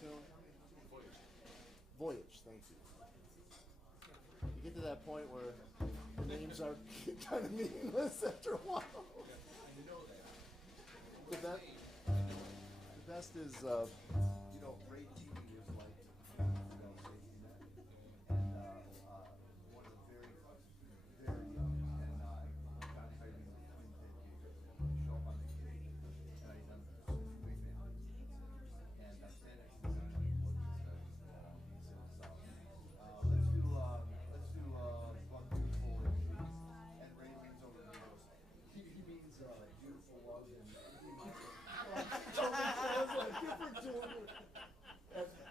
tune? Voyage, thank you. You get to that point where the names are kind of meaningless after a while. The best is, Ray TV is like, and one of the very, very young, and John Hyde show up on the occasion, and I done big man. And I'm standing next to him, and he says, let's do one beautiful and Ray leans over and goes, he means beautiful love and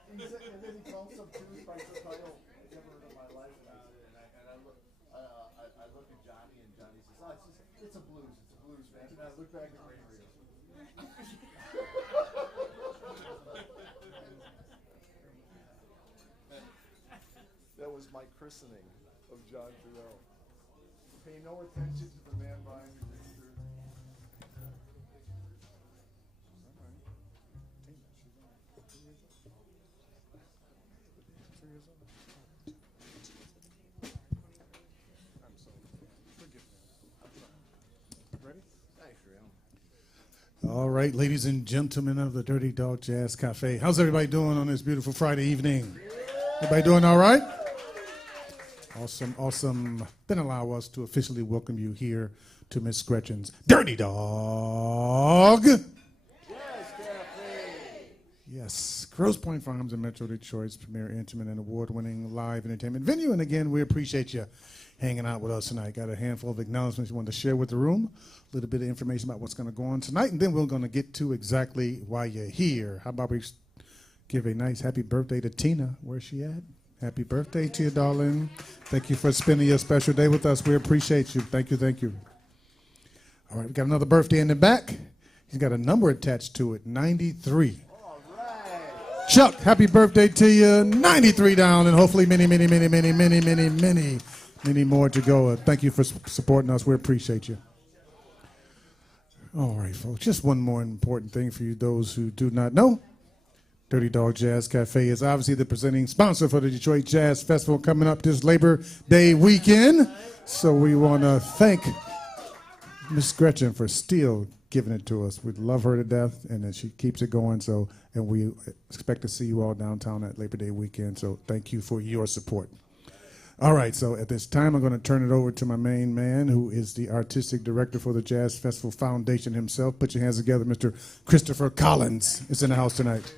and then he calls some tunes by some title never heard of my life, and I look at Johnny, and Johnny says, it's a blues, man. And I look back at Ray and Ray goes, that was my christening of John Gwinell. Pay no attention to the man behind the picture. All right, ladies and gentlemen of the Dirty Dog Jazz Cafe. How's everybody doing on this beautiful Friday evening? Everybody doing all right? Awesome, awesome. Then allow us to officially welcome you here to Miss Gretchen's Dirty Dog Jazz Cafe. Yes, Grosse Pointe Farms in Metro Detroit's premier intimate and award-winning live entertainment venue. And again, we appreciate you hanging out with us tonight. Got a handful of acknowledgments you want to share with the room, a little bit of information about what's going to go on tonight, and then we're going to get to exactly why you're here. How about we give a nice happy birthday to Tina? Where's she at? Happy birthday to you, darling. Thank you for spending your special day with us. We appreciate you. Thank you, thank you. All right, we got another birthday in the back. He's got a number attached to it, 93. All right. Chuck, happy birthday to you. 93 down, and hopefully many more to go. Thank you for supporting us. We appreciate you. All right, folks, just one more important thing for you, those who do not know. Dirty Dog Jazz Cafe is obviously the presenting sponsor for the Detroit Jazz Festival coming up this Labor Day weekend. So we want to thank Miss Gretchen for still giving it to us. We love her to death, and then she keeps it going. So, and we expect to see you all downtown at Labor Day weekend. So thank you for your support. All right, so at this time, I'm going to turn it over to my main man, who is the artistic director for the Jazz Festival Foundation himself. Put your hands together. Mr. Christopher Collins is in the house tonight.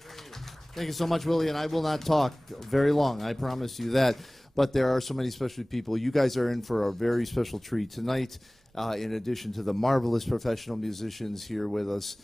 Thank you so much, Willie, and I will not talk very long. I promise you that. But there are so many special people. You guys are in for a very special treat tonight. In addition to the marvelous professional musicians here with us,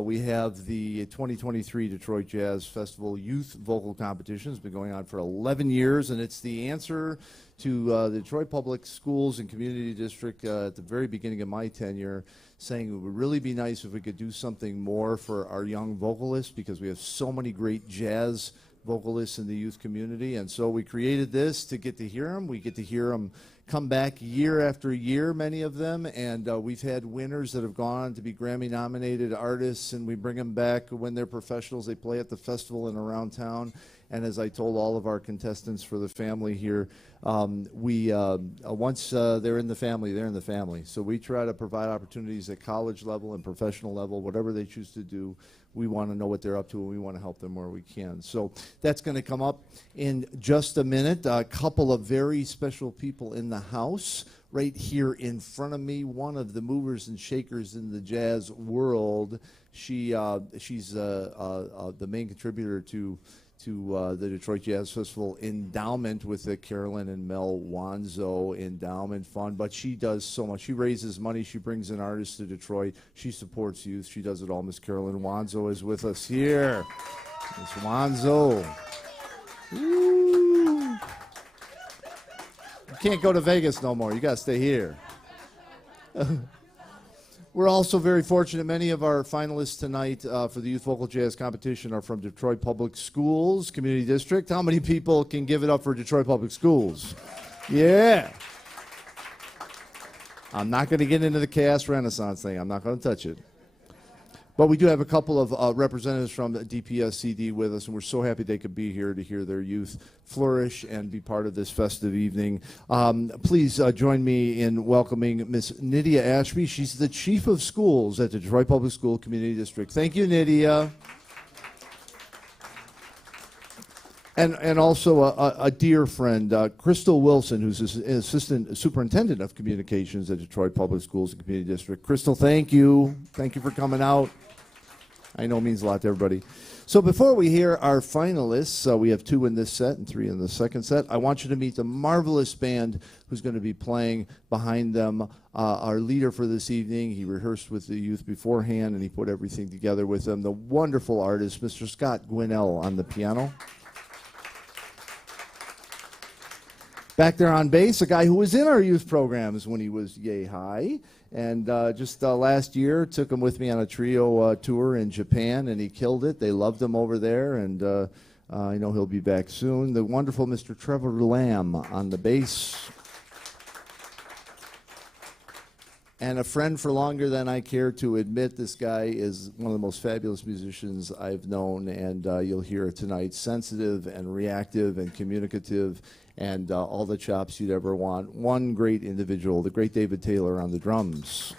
we have the 2023 Detroit Jazz Festival Youth Vocal Competition. It's been going on for 11 years, and it's the answer to the Detroit Public Schools and Community District at the very beginning of my tenure, saying it would really be nice if we could do something more for our young vocalists, because we have so many great jazz vocalists in the youth community. And so we created this to get to hear them. We get to hear them come back year after year, many of them, and we've had winners that have gone on to be Grammy-nominated artists, and we bring them back when they're professionals. They play at the festival and around town. And as I told all of our contestants for the family here, once they're in the family, they're in the family. So we try to provide opportunities at college level and professional level, whatever they choose to do. We want to know what they're up to, and we want to help them where we can. So that's going to come up in just a minute. A couple of very special people in the house right here in front of me, one of the movers and shakers in the jazz world. She's the main contributor to the Detroit Jazz Festival endowment with the Carolyn and Mel Wanzo Endowment Fund, but she does so much. She raises money. She brings in artists to Detroit. She supports youth. She does it all. Miss Carolyn Wanzo is with us here. Miss Wanzo. Woo. You can't go to Vegas no more. You got to stay here. We're also very fortunate. Many of our finalists tonight for the Youth Vocal Jazz Competition are from Detroit Public Schools, Community District. How many people can give it up for Detroit Public Schools? Yeah. I'm not going to get into the chaos renaissance thing. I'm not going to touch it. But we do have a couple of representatives from the DPSCD with us, and we're so happy they could be here to hear their youth flourish and be part of this festive evening. Please join me in welcoming Miss Nydia Ashby. She's the Chief of Schools at the Detroit Public School Community District. Thank you, Nydia. And also a dear friend, Crystal Wilson, who's Assistant Superintendent of Communications at Detroit Public Schools and Community District. Crystal, thank you. Thank you for coming out. I know it means a lot to everybody. So before we hear our finalists, we have 2 in this set and 3 in the second set. I want you to meet the marvelous band who's going to be playing behind them. Our leader for this evening, he rehearsed with the youth beforehand, and he put everything together with them. The wonderful artist, Mr. Scott Gwinell, on the piano. Back there on bass, a guy who was in our youth programs when he was yay high. And just last year, took him with me on a trio tour in Japan, and he killed it. They loved him over there, and I know he'll be back soon. The wonderful Mr. Trevor Lamb on the bass. And a friend for longer than I care to admit, this guy is one of the most fabulous musicians I've known, and you'll hear it tonight. Sensitive and reactive and communicative, and all the chops you'd ever want. One great individual, the great David Taylor on the drums.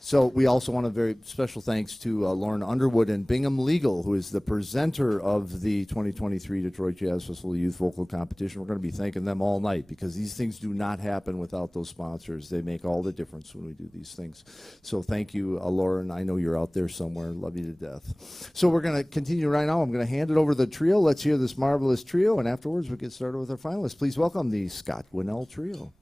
So we also want a very special thanks to Lauren Underwood and Bingham Legal, who is the presenter of the 2023 Detroit Jazz Festival Youth Vocal Competition. We're going to be thanking them all night because these things do not happen without those sponsors. They make all the difference when we do these things. So thank you, Lauren. I know you're out there somewhere. Love you to death. So we're going to continue right now. I'm going to hand it over to the trio. Let's hear this marvelous trio, and afterwards we'll get started with our finalists. Please welcome the Scott Gwinell Trio.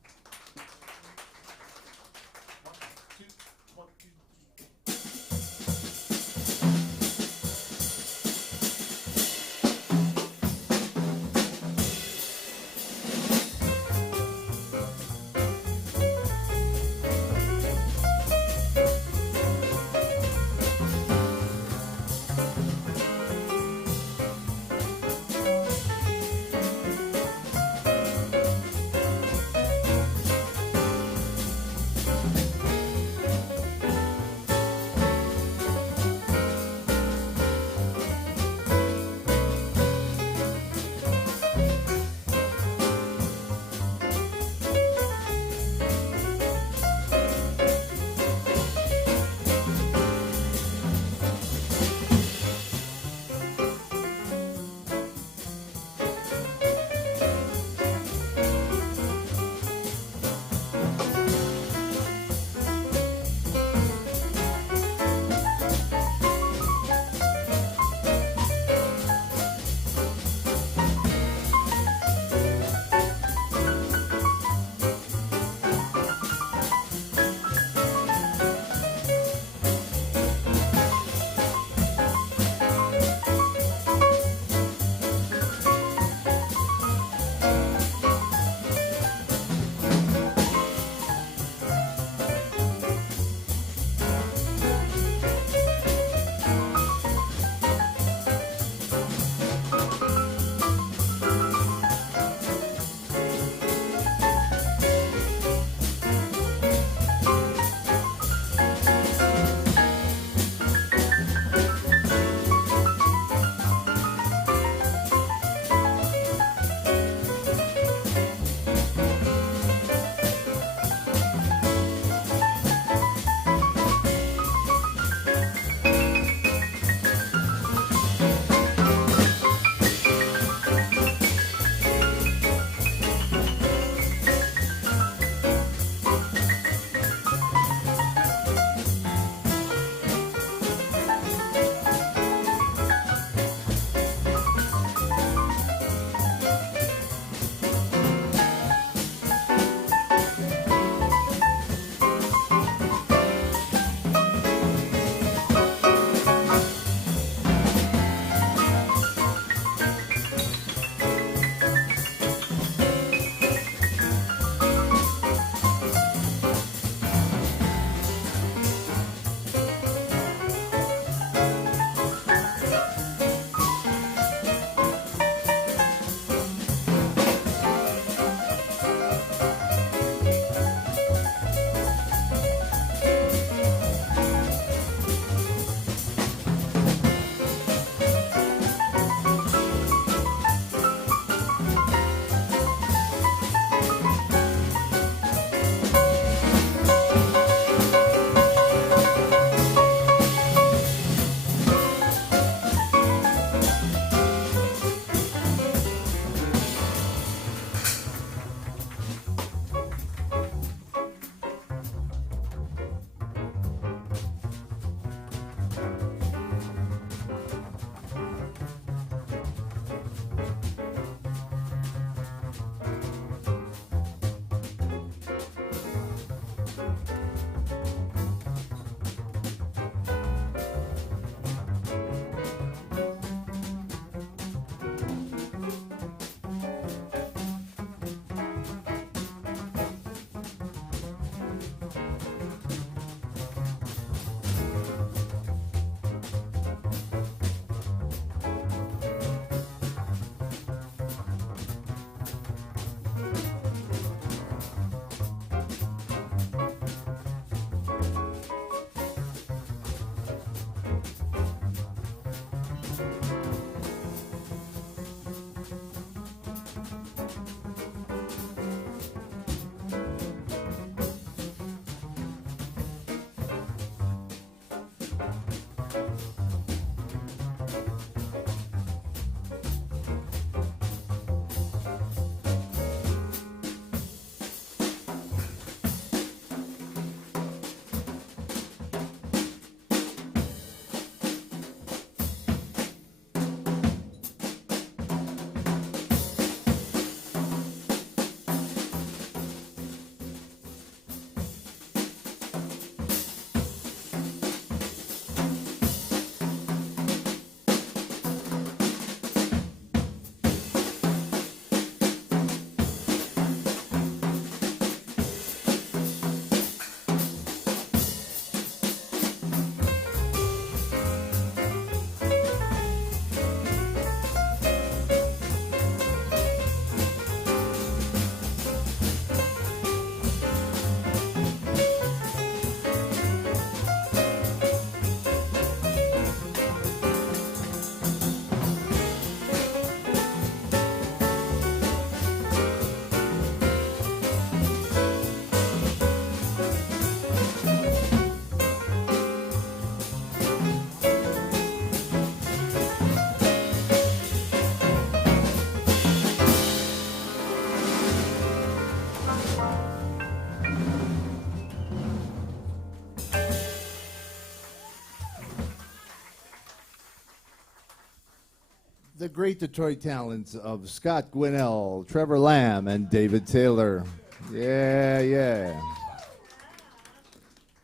The great Detroit talents of Scott Gwinell, Trevor Lamb, and David Taylor. Yeah, yeah.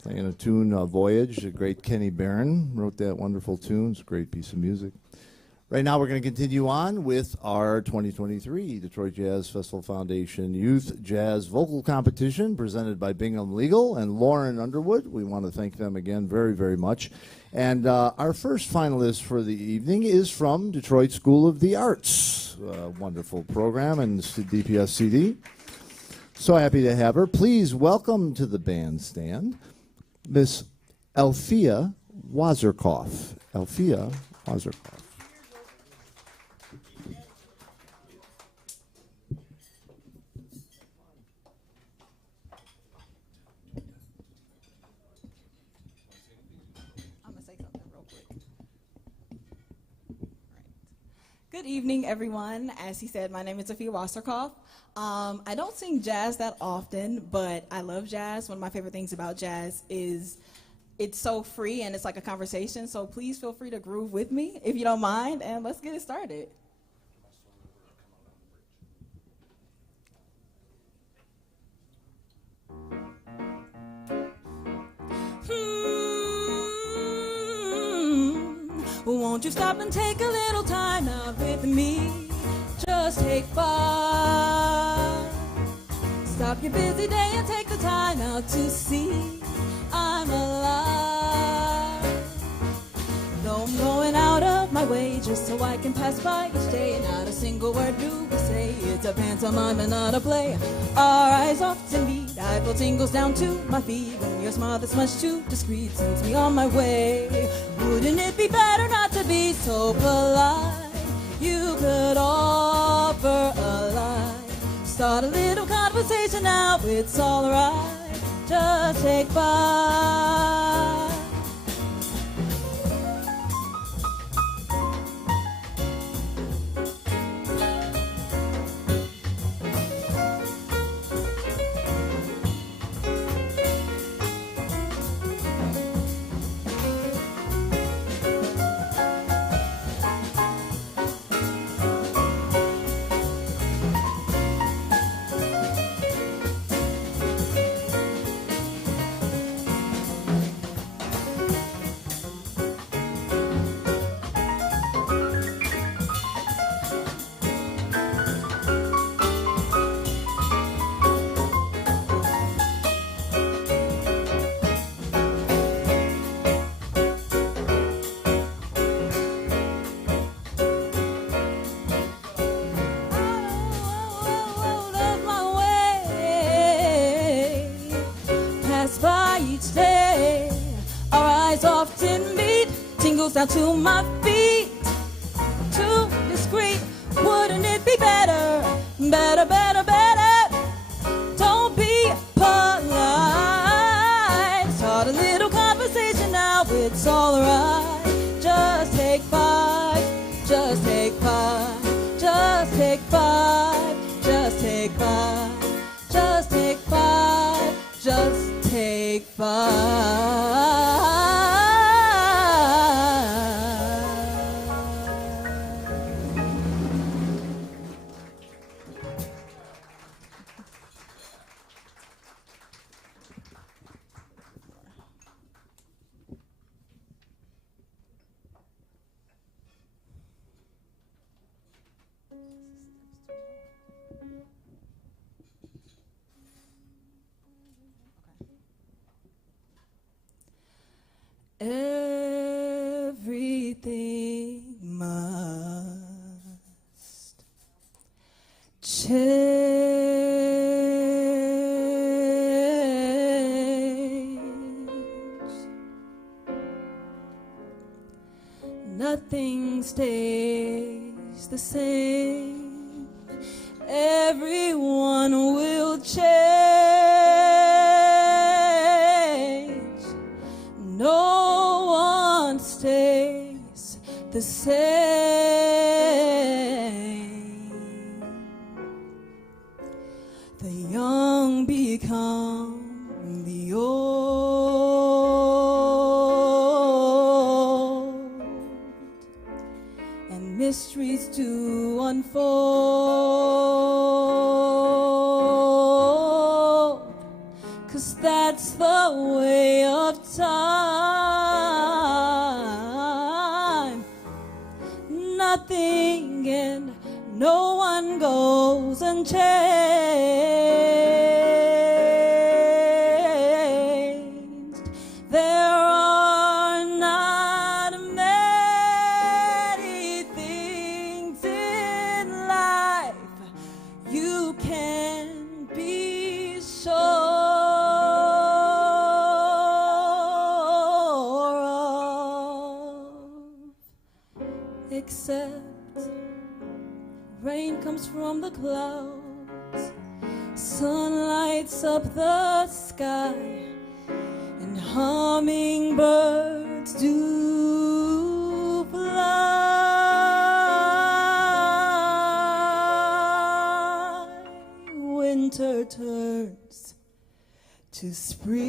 Playing a tune, Voyage, the great Kenny Barron wrote that wonderful tune. It's a great piece of music. Right now we're going to continue on with our 2023 Detroit Jazz Festival Foundation Youth Jazz Vocal Competition presented by Bingham Legal and Lauren Underwood. We want to thank them again very, very much. And our first finalist for the evening is from Detroit School of the Arts. A wonderful program and DPS CD. So happy to have her. Please welcome to the bandstand Miss Afiya Wazirkoff. Afiya Wazirkoff. Good evening, everyone. As he said, my name is Afiya Wasserkoff. I don't sing jazz that often, but I love jazz. One of my favorite things about jazz is it's so free and it's like a conversation. So please feel free to groove with me if you don't mind, and let's get it started. Won't you stop and take a little time out with me? Just take 5. Stop your busy day and take the time out to see I'm alive. Though I'm going out of my way just so I can pass by each day, and not a single word do we say. It's a pantomime and not a play. Our eyes often meet, I feel tingles down to my feet when your smile that's much too discreet sends me on my way. Wouldn't it be better not to be so polite? You could offer a line, start a little conversation now, it's alright. Just take 5. Down to my feet, too discreet. Wouldn't it be better, better, better, better? Don't be polite. Start a little conversation now, it's alright. Just take 5, just take 5, just take 5, just take 5, just take 5, just take 5. Everything must change. Nothing stays the same. Everyone will change. No one stays the same. The young become the old, and mysteries to unfold, 'cause that's the way of time. Nothing and no one goes unchanged. There are not many things in life you can be sure of, except rain comes from the clouds, sun lights up the sky, and hummingbirds do fly. Winter turns to spring.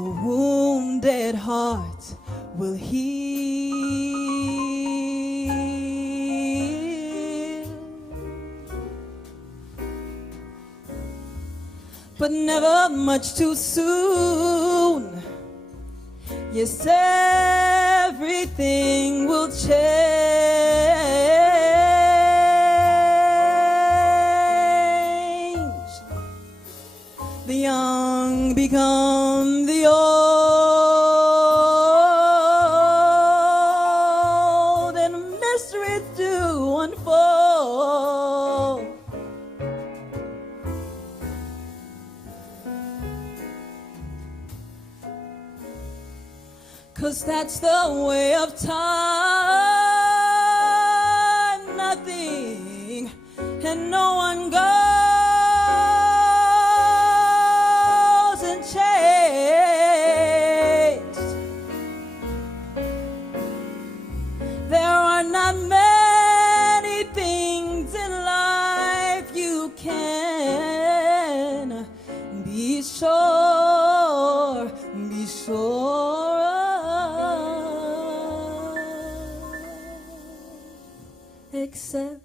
A wounded heart will heal, but never much too soon. Yes, everything will change. The young become the old, and mysteries do unfold. Cause that's the way of time. Nothing and no one goes unchanged. There are not many things in life you can be sure of, except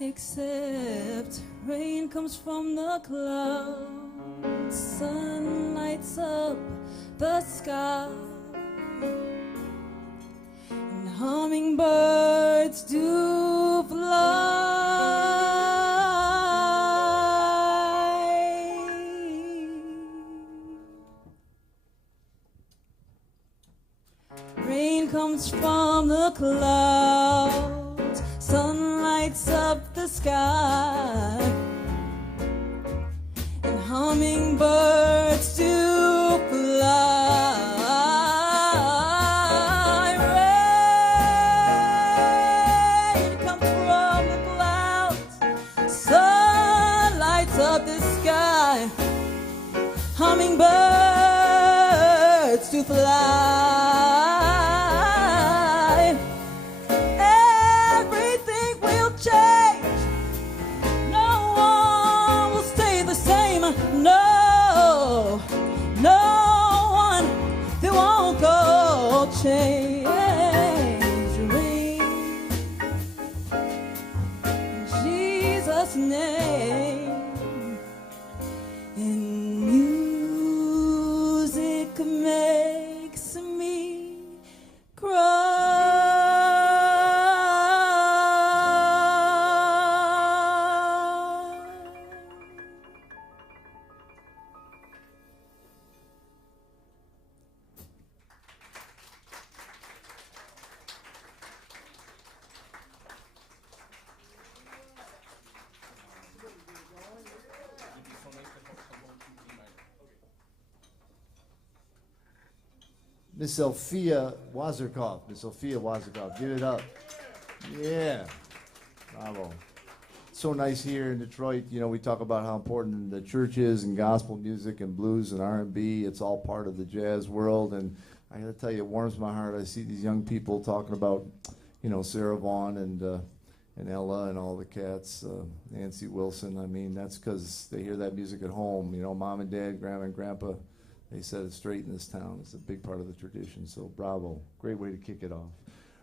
except rain comes from the clouds, sun lights up the sky, and hummingbirds do fly. Rain comes from the clouds, sun lights up the sky, and hummingbirds do fly. Rain comes from the clouds, sun lights up the sky, hummingbirds do fly. Everything will just name. And music makes me cry. Miss Afiya Wazirkov. Miss Afiya Wazirkov. Give it up. Yeah. Bravo. So nice here in Detroit. You know, we talk about how important the church is and gospel music and blues and R&B. It's all part of the jazz world. And I got to tell you, it warms my heart. I see these young people talking about, you know, Sarah Vaughan and Ella and all the cats, Nancy Wilson. I mean, that's because they hear that music at home. You know, mom and dad, grandma and grandpa. They set it straight in this town. It's a big part of the tradition, so bravo. Great way to kick it off.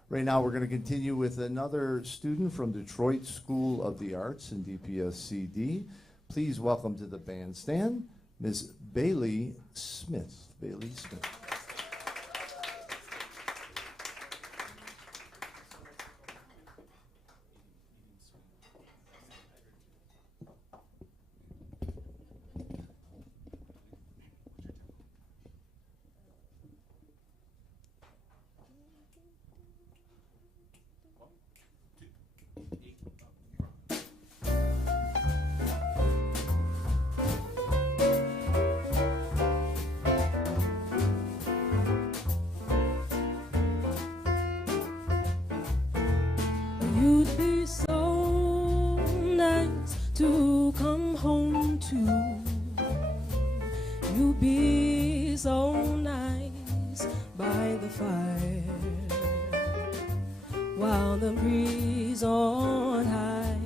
Right now, we're going to continue with another student from Detroit School of the Arts in DPSCD. Please welcome to the bandstand, Ms. Baleigh Smith. Baleigh Smith. You'd be so nice to come home to. You'd be so nice by the fire while the breeze on high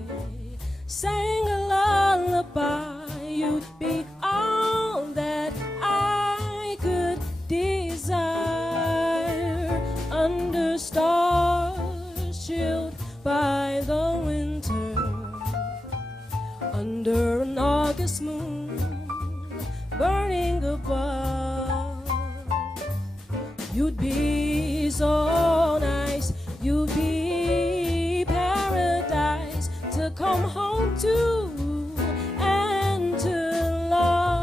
sang a lullaby. You'd be all that I could desire under stars chilled by the winter, under an August moon burning above. You'd be so nice, you'd be paradise to come home to and to love.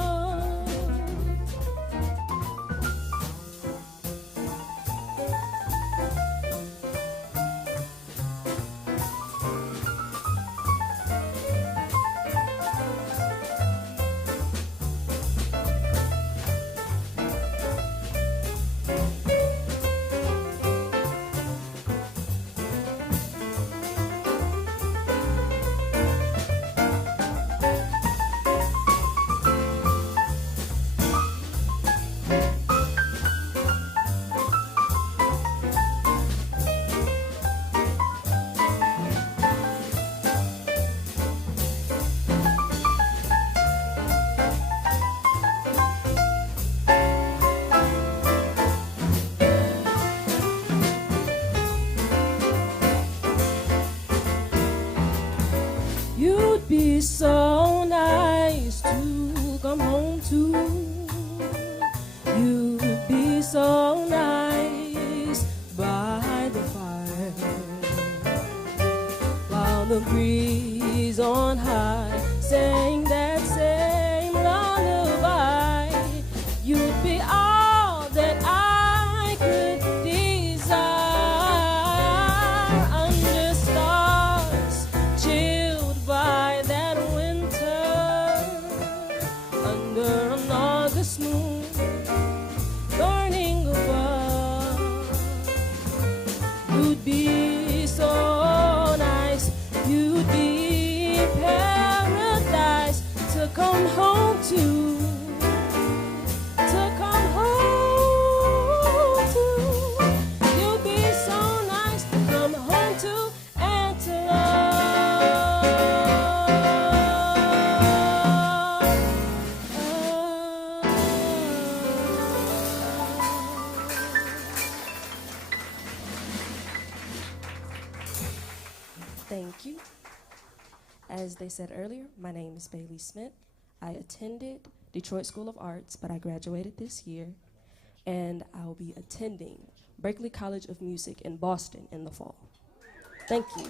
You'd be so nice to come home to. You'd be so nice by the fire while the breeze on high sang that same lullaby. You'd be all that I could desire under stars chilled by that winter, under an August moon burning above. You'd be so nice, you'd be paradise As they said earlier, my name is Baleigh Smith. I attended Detroit School of Arts, but I graduated this year, and I'll be attending Berklee College of Music in Boston in the fall. Thank you.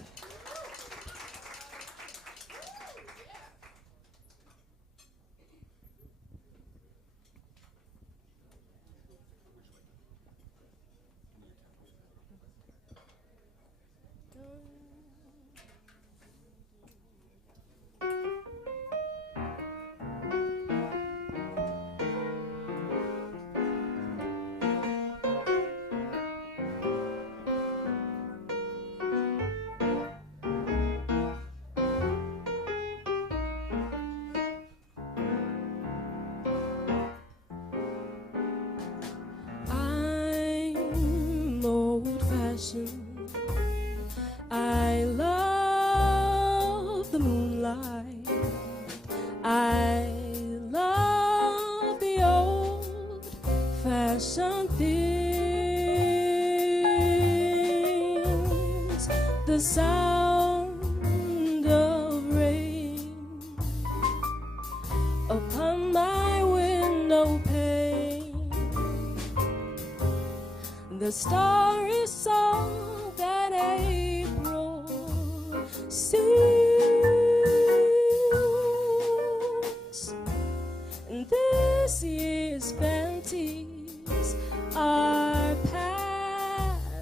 I love the moonlight. I love the old-fashioned things. The sound of rain upon my window pane. The starry song that April sings. And this year's fancies are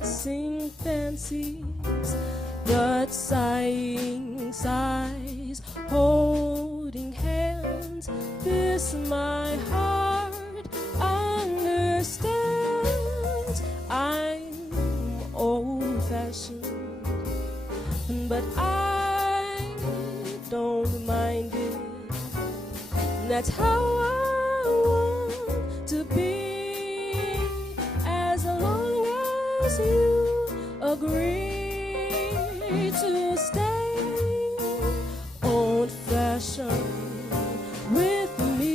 passing fancies, but sighing sighs, holding hands. This my heart understands. I'm old-fashioned, but I don't mind it. That's how I want to be, as long as you agree to stay old-fashioned with me.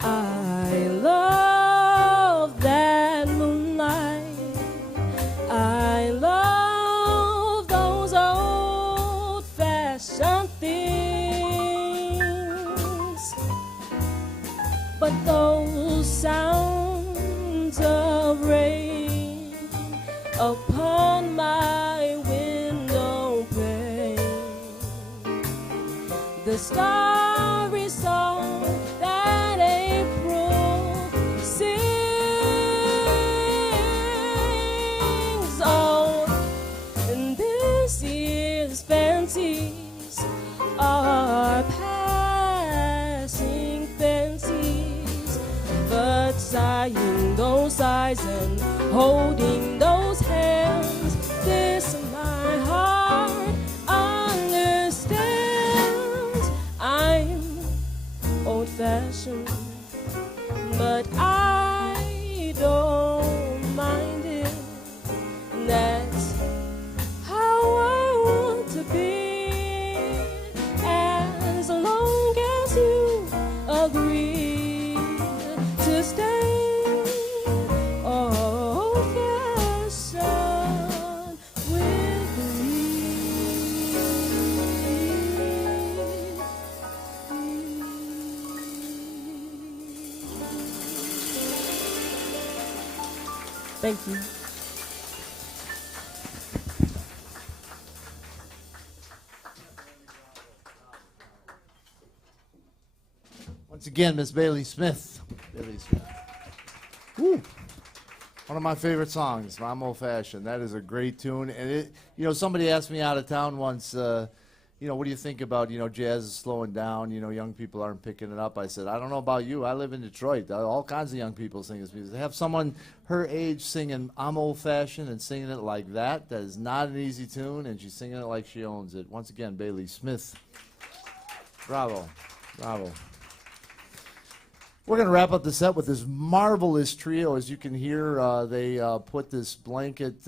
I love that moonlight. I love those old-fashioned things. But those sounds of rain upon my window pane, the starry song that April sings. Oh, and this year's fancies are passing fancies, but sighing those sighs and holding those hands, this my heart understands. I'm old-fashioned, but I Thank you. Once again, Miss Baleigh Smith. Baleigh Smith. Woo. One of my favorite songs, I'm Old Fashioned. That is a great tune. And it, somebody asked me out of town once, what do you think about, jazz is slowing down, young people aren't picking it up. I said, I don't know about you. I live in Detroit. All kinds of young people sing this music. To have someone her age singing I'm Old Fashioned and singing it like that is not an easy tune, and she's singing it like she owns it. Once again, Baleigh Smith. Bravo. Bravo. We're going to wrap up the set with this marvelous trio. As you can hear, they put this blanket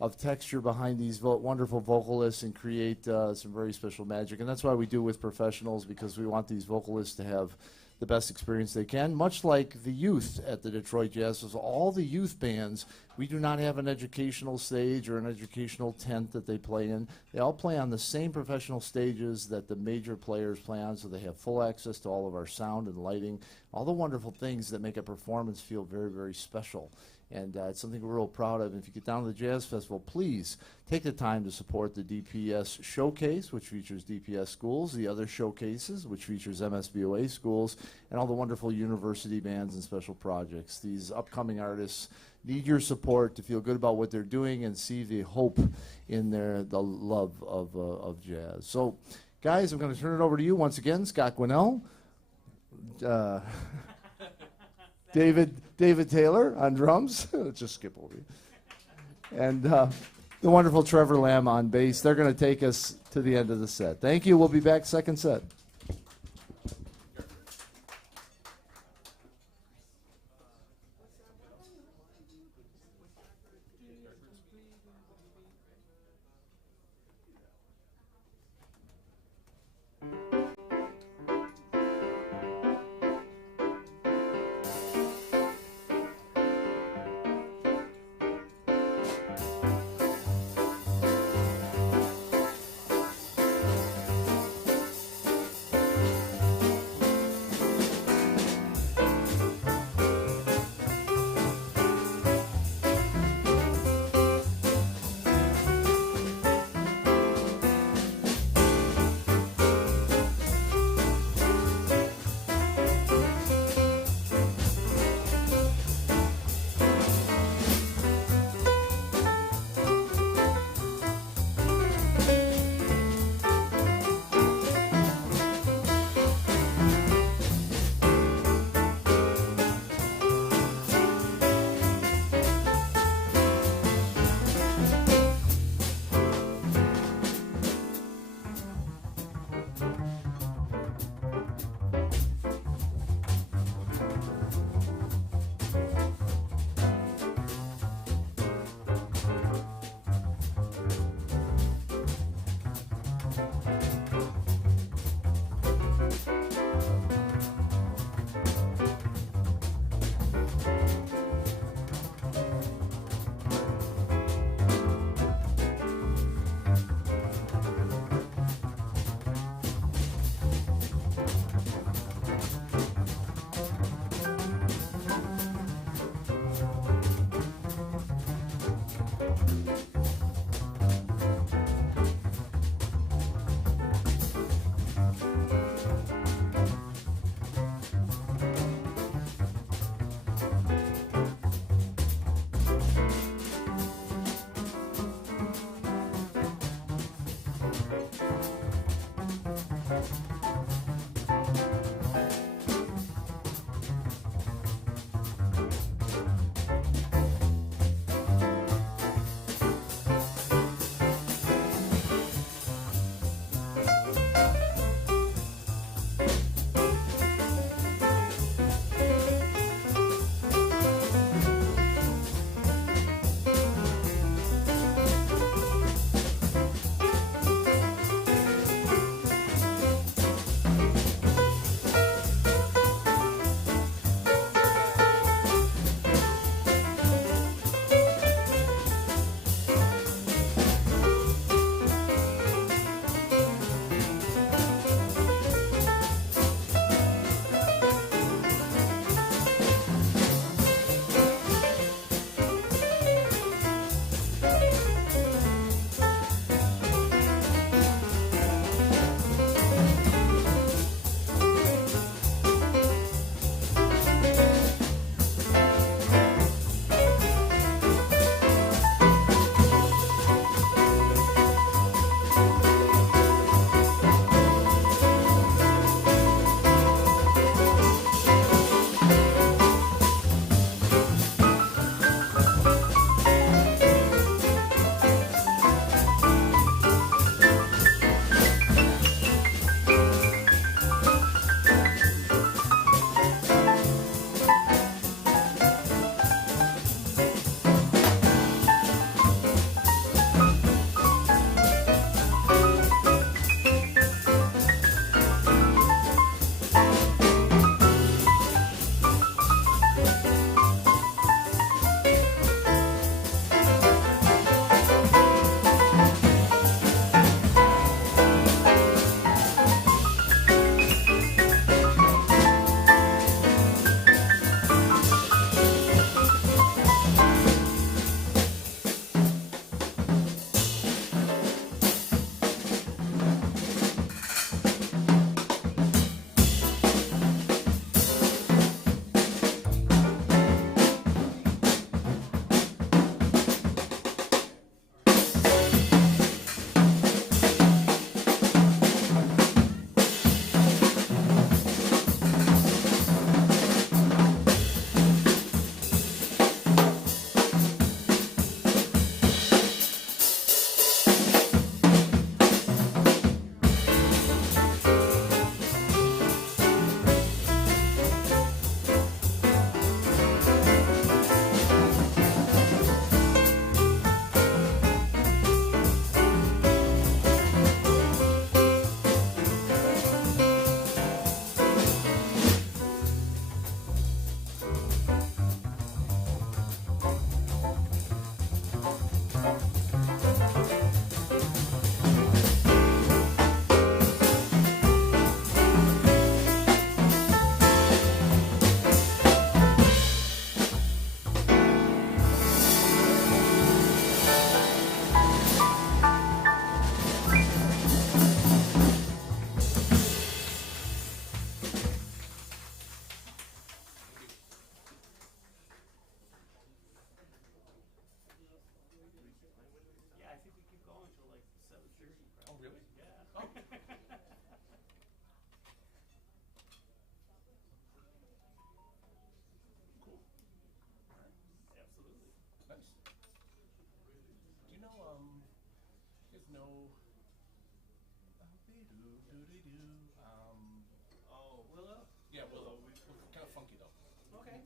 of texture behind these wonderful vocalists and create some very special magic. And that's why we do with professionals, because we want these vocalists to have the best experience they can, much like the youth at the Detroit Jazz. So all the youth bands, we do not have an educational stage or an educational tent that they play in. They all play on the same professional stages that the major players play on, so they have full access to all of our sound and lighting, all the wonderful things that make a performance feel very, very special. And it's something we're real proud of. And if you get down to the Jazz Festival, please take the time to support the DPS Showcase, which features DPS schools, the other showcases, which features MSBOA schools, and all the wonderful university bands and special projects. These upcoming artists need your support to feel good about what they're doing and see the hope in the love of jazz. So, guys, I'm going to turn it over to you once again, Scott Gwinell. David Taylor on drums. Let's just skip over you. And the wonderful Trevor Lamb on bass. They're going to take us to the end of the set. Thank you. We'll be back second set. Oh, Willow? Yeah, Willow. Kind of funky though. Okay.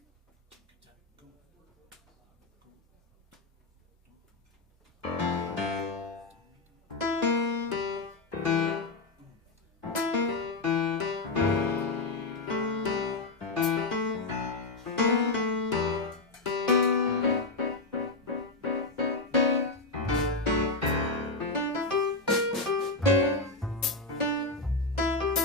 Thank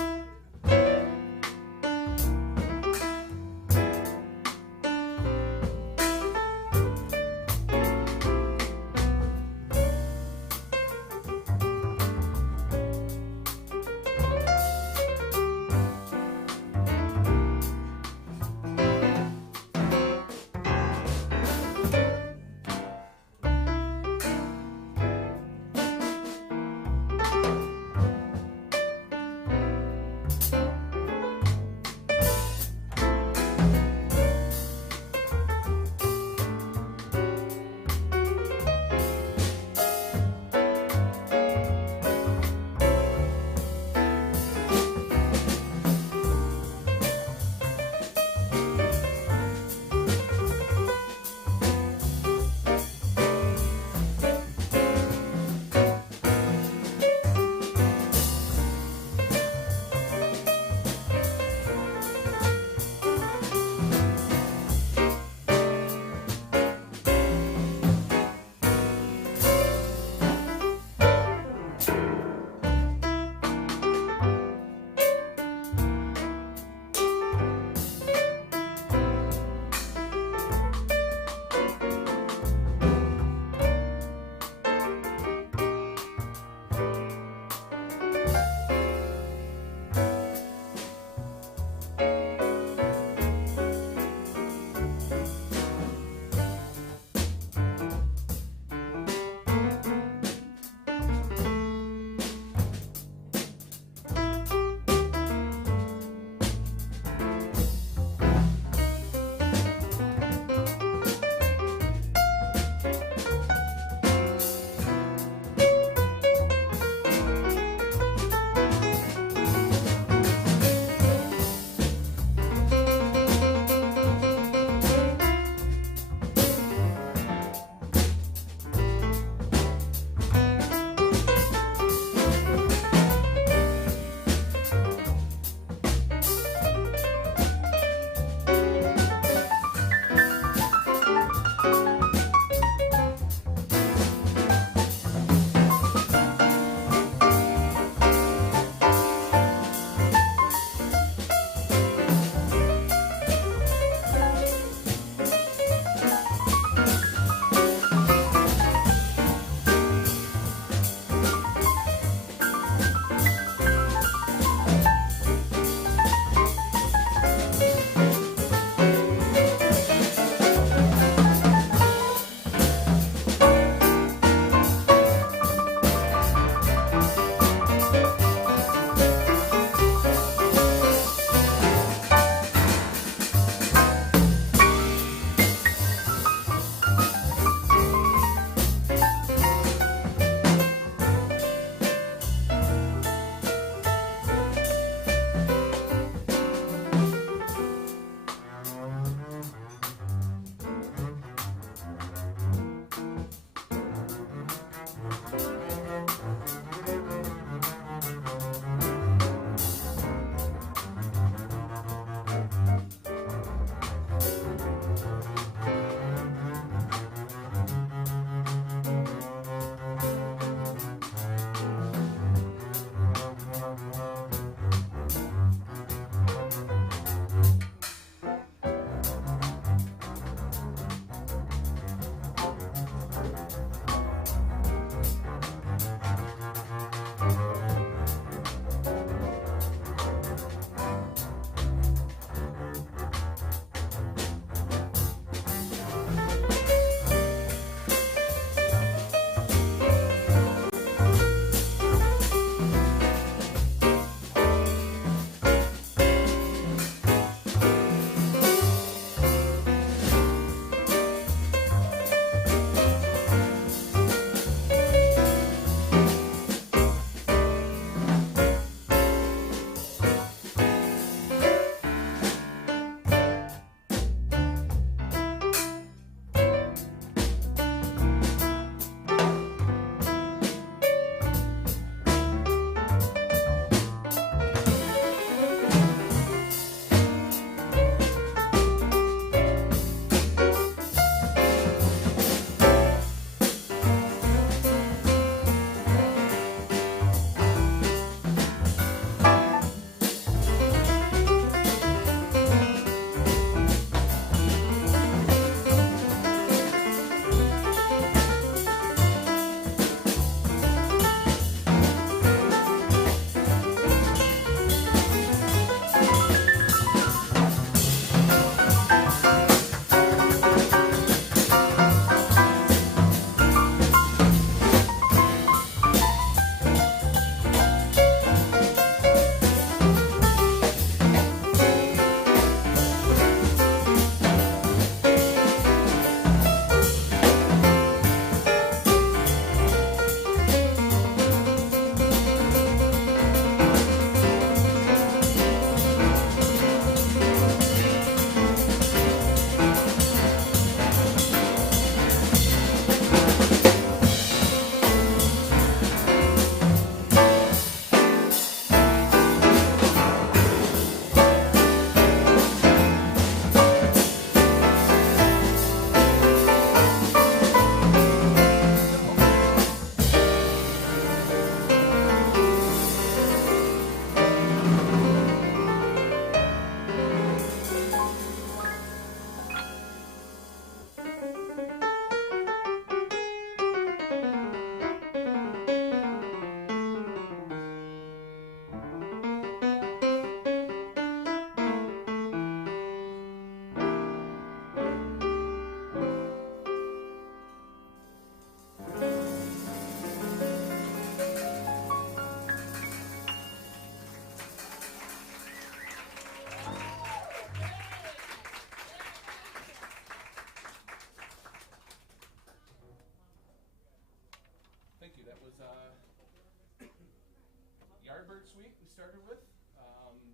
started with.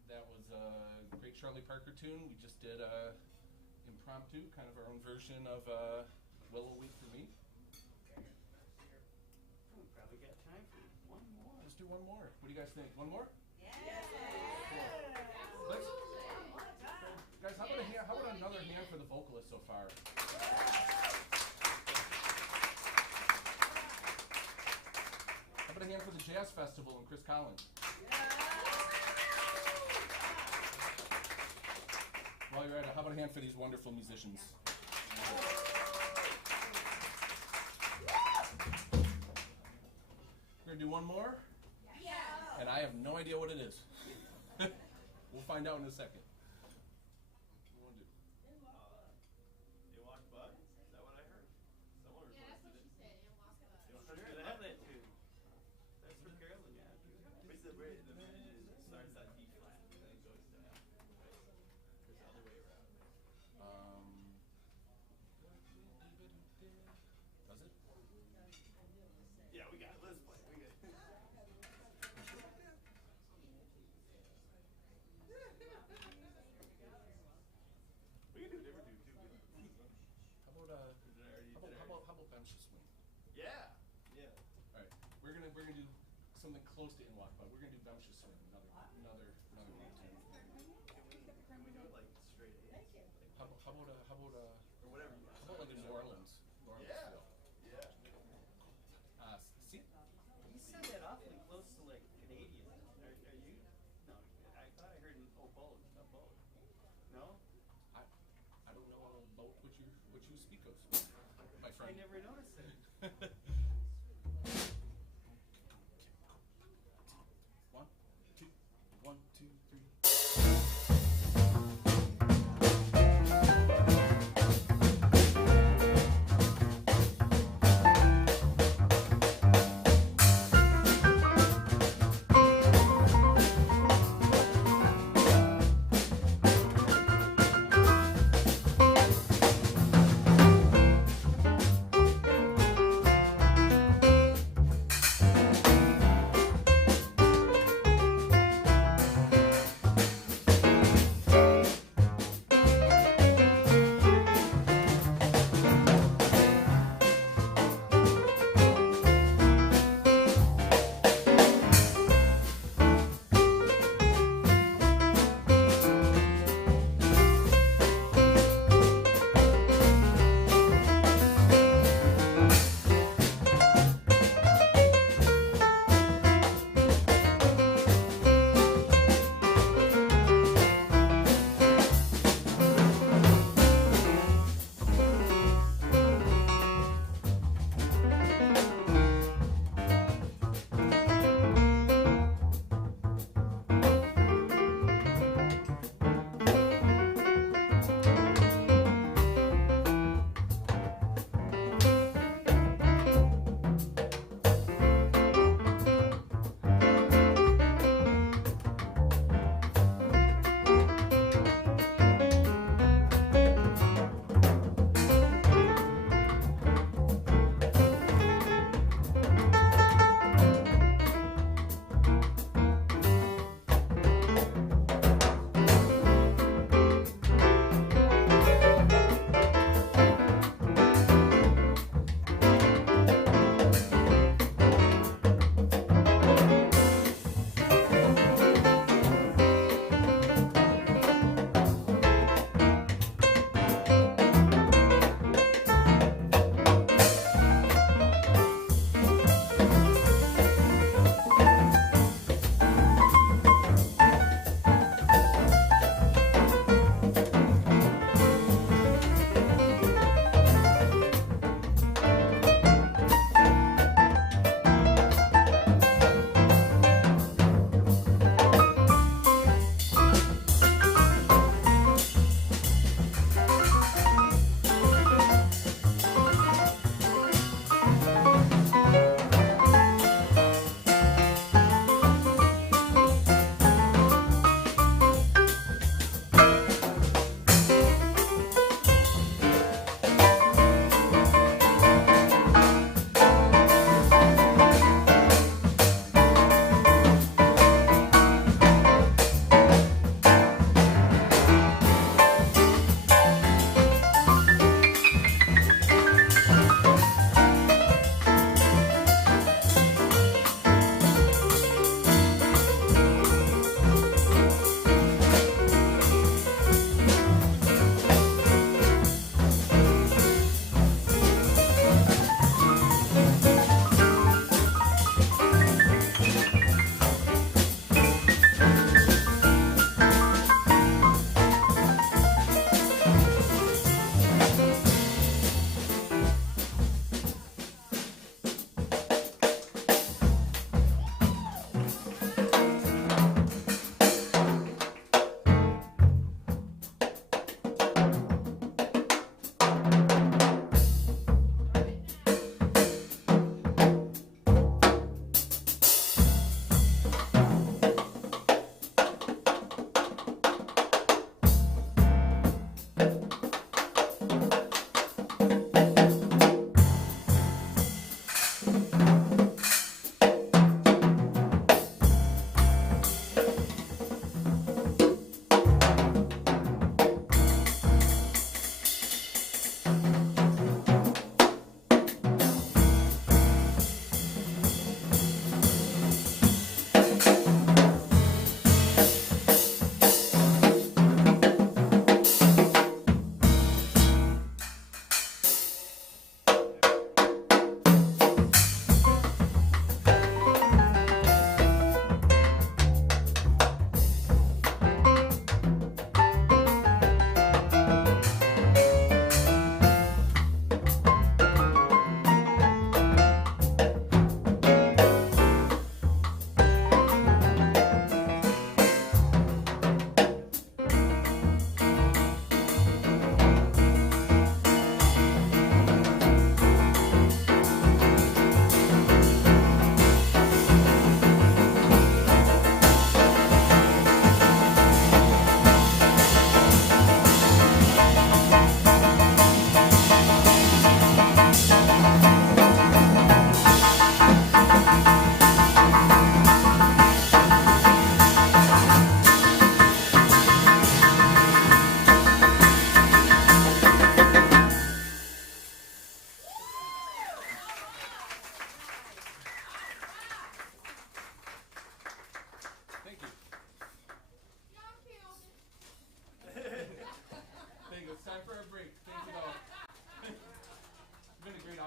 That was a great Charlie Parker tune. We just did a impromptu, kind of our own version of Willow Wait for Me. We probably got time for one more. Let's do one more. What do you guys think? One more? Yeah. Cool. Let's, guys, how about another hand for the vocalist so far? How about a hand for the Jazz Festival and Chris Collins? While you're at it, how about a hand for these wonderful musicians? We're gonna do one more? Yeah. And I have no idea what it is. We'll find out in a second. What do you want to do? You walk bud? Is that what I heard? Someone requested it. Yeah, that's what she said. You walk bud. Sure, I have that too. That's from Carolyn, yeah. It's the starts at D flat and then goes to F. It's the other way around. Does it? Yeah, we got it. Let's play. We got it. We can do a different dude too. How about bench swing? Yeah. Yeah. All right, we're gonna do something close to in walk, but we're gonna do bench swing. Another routine. Can we do it like straight A's? How about Or whatever you want. how about like a New Orleans? Yeah. Feel? Yeah. See, You said that awfully close to like Canadian. Are you? No, I thought I heard an a boat. No? I don't know about what you speak of, my I friend. never noticed it. One, two, three.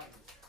prizes.